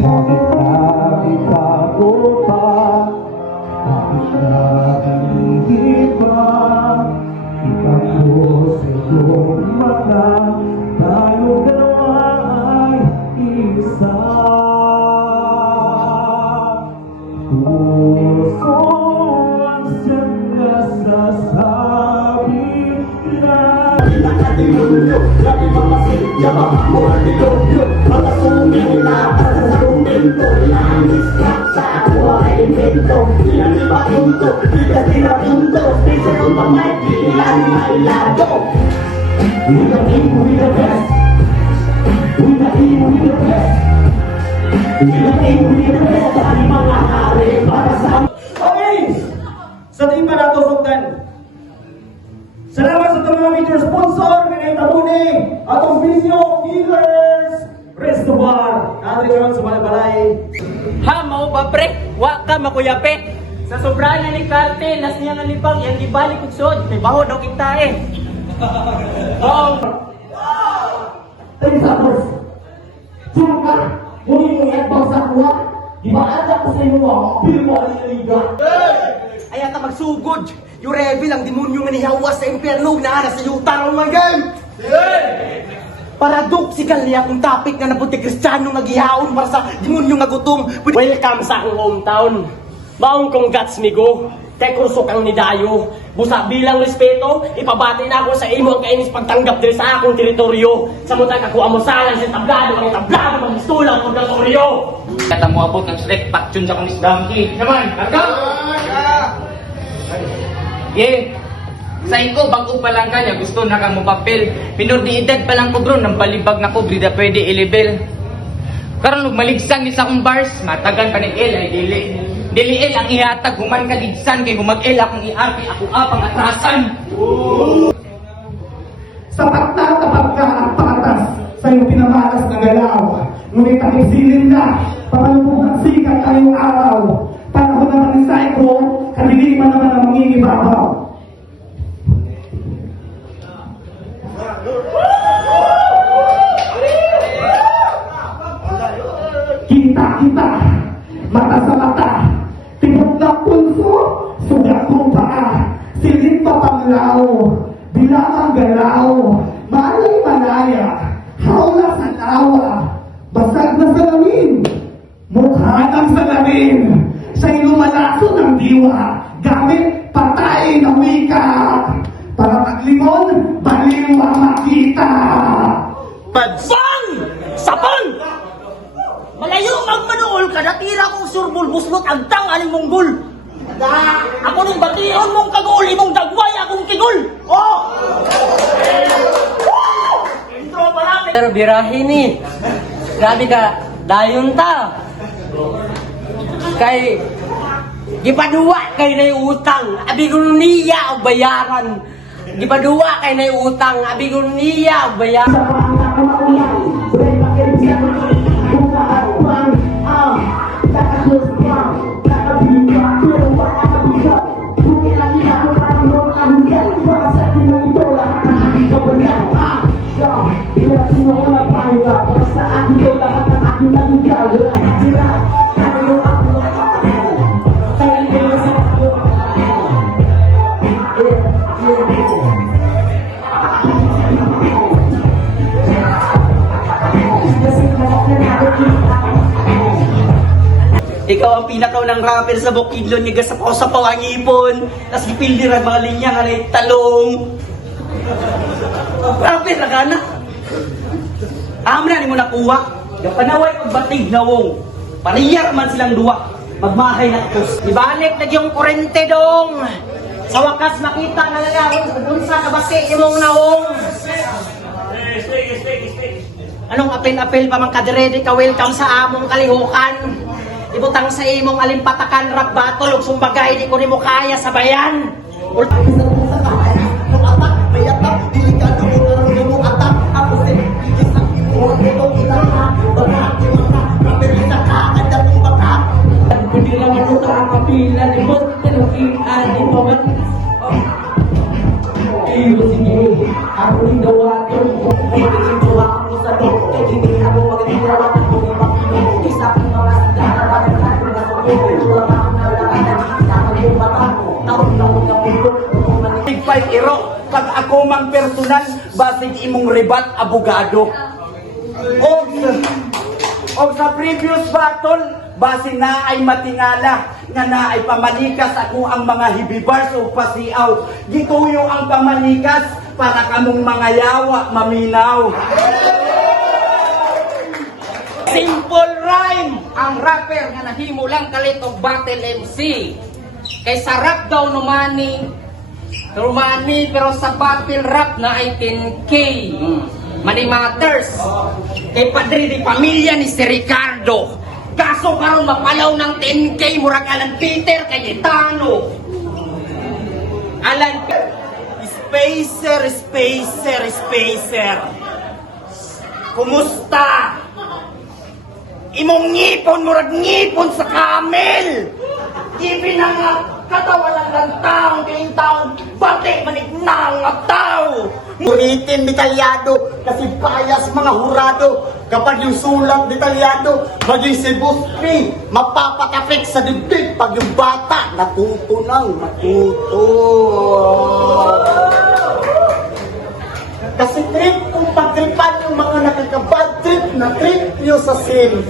Bakit nagitago pa? Bakit nagigit pa? Ikaw sa iyong mata, tayong dalawa ay isa. Puso ang siyang nasasabi na nakatimulo, lagi makasilya ba? Mula nilogyo, mga sumila, sa rumento, langis ka sa ako ay invento. Ilang ipatunto, di ka tinatunto, di sa rumang may bilang may lado. We the team, we the best. We the team, we the best. We the team, we the best. Sa ating mga hari para sa... Okay! Sa team pa nato sugdan. Salamat sa mga major sponsor ng Itabune, atong Visio Healers Restobar. Natin karon sa balay. Ha, mau ba pre? Wa ka makuyape. Sa sobrang ni Karte, nas niya nga libang, yang gibalik og sod. May baho daw kita eh. Oh. Thank you, Santos. Suka, muli mo yung bang sa kuha. Di ba ada ko sa inyo mga pilmo ang liga? Ay ata magsugod. Yung rebel ang demonyo nga nihawas sa impyerno na sa yutar mga game. Paradoxical niya kung topic nga napunti Kristiyano nga gihaon para sa demonyo nga gutom. Welcome sa akong hometown. Maong congrats migo. Tekurso kang ni Dayo. Busa bilang respeto, ipabati na ako sa imo ang kainis pagtanggap diri sa akong teritoryo. Sa mutang kakuha mo salang sa tablado, ang tablado, ang istola, ang pagkatoryo. Kata mo abot ng select faction sa kunis donkey. Naman, karga! Yeah. Sa inko, bago pa lang kanya, gusto na kang mo papel. Pinurdi edad pa lang ko bro, nang balibag na ko, brida pwede i-level. Karon maligsan ni sa akong bars, matagan pa ni El ay dili. Dili El ang ihatag, human ka ligsan, kay humag-El akong i-arpi, ako apang atrasan. Sapat na kapag ka ang patas sa iyong pinamalas na galaw. Ngunit ang isilin na, pamalubog ang sikat ngayong araw. Panahon naman ng psycho, kadiliman naman ang mangingibabaw. Kita, mata sa mata, tibok na pulso, sugat kong paa, silid pa panglaw, bilang ang galaw, malay malaya, hawla sa tawa, basag na salamin, mukha ng salamin, sa ilumalaso ng diwa, gamit patay na wika, para paglimon, baliw ang makita. Bang! Sapang! Malayo magmanuol ka, natira kong surbol, buslot ang tang aling monggol. Ako nung bation mong kagol, imong dagway akong kigol. Oh! Intro pa lang. Pero birahin ni. Grabe ka, dayon ta. Kay gipaduwa kay nay utang, abigon niya og bayaran. Gipaduwa kay nay utang, abigon niya og bayaran. Ikaw ang pinakaw ng rapper sa Bukidnon, niya sa sapaw ang ipon, tapos gipildir ang mga linya nga na talong. Rapper na ka na. Amin na ni mo nakuha. Yung panaway pagbatig na wong. Paniyar man silang duwa. Magmahay na tos. Ibalik na yung kurente dong. Sa wakas makita na lalawang bunsa na basi imong nawong. Anong apel-apel pa man kadirede ka welcome sa among kalihukan. Ibutang sa imong alimpatakan rap battle ug sumbagay di ko nimo kaya sa bayan. Hindi naman ito ang kapila ni Bot, tinukian ni Paman. Iyo sige, ako rin gawa ito. Ito ako sa pag ako mang personal, basig imong rebat abogado. O sa previous battle, base na ay matingala nga na ay pamanikas ako ang mga hibibars o pasiaw. Gituyo ang pamanikas para kamong mga yawa maminaw. Simple rhyme! Ang rapper nga nahimo lang kalit og battle MC. Kay sarap daw numani pero sa battle rap na ay 10K. Money matters. Kay padre di pamilya ni si Ricardo. Kaso karon mapalaw ng 10K murag Alan Peter Cayetano. Alan Spacer. Kumusta? Imong ngipon murag ngipon sa kamel. Ibin nga katawalan ng taong kayong taon, bati manig nang tao. Muritin detalyado, kasi bias mga hurado. Kapag yung sulat detalyado, maging si Buspi, mapapatapik sa dibdib. Pag yung bata, natuto nang matuto. Kasi trip kung pagtripan yung mga nakakabad trip na trip nyo sa sim.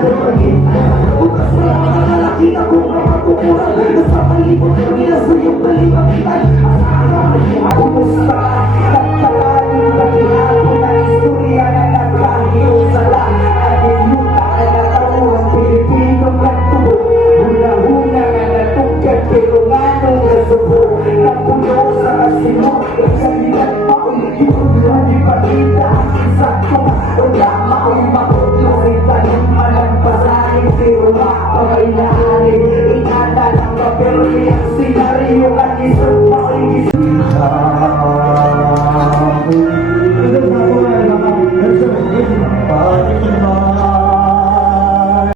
Bukas wala ka nakakita kung ang pagkukulang. Nasa palibot kami